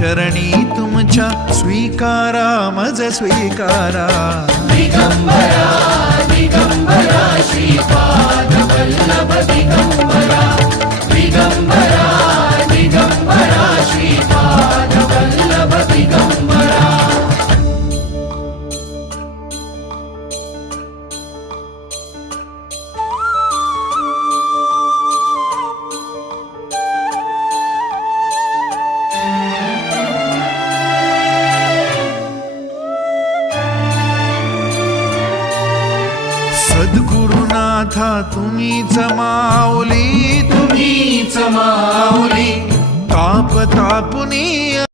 चरणी तुमच्या स्वीकारा मज स्वीकारा दिगंबरा दिगंबरा श्रीपाद वल्लभ दिगंबरा दिगंबरा दिगंबरा श्रीपाद वल्लभ दिगंबरा सद्गुरुनाथा तुम्हीच माऊली तुम्हीच माऊली ताप तापुनी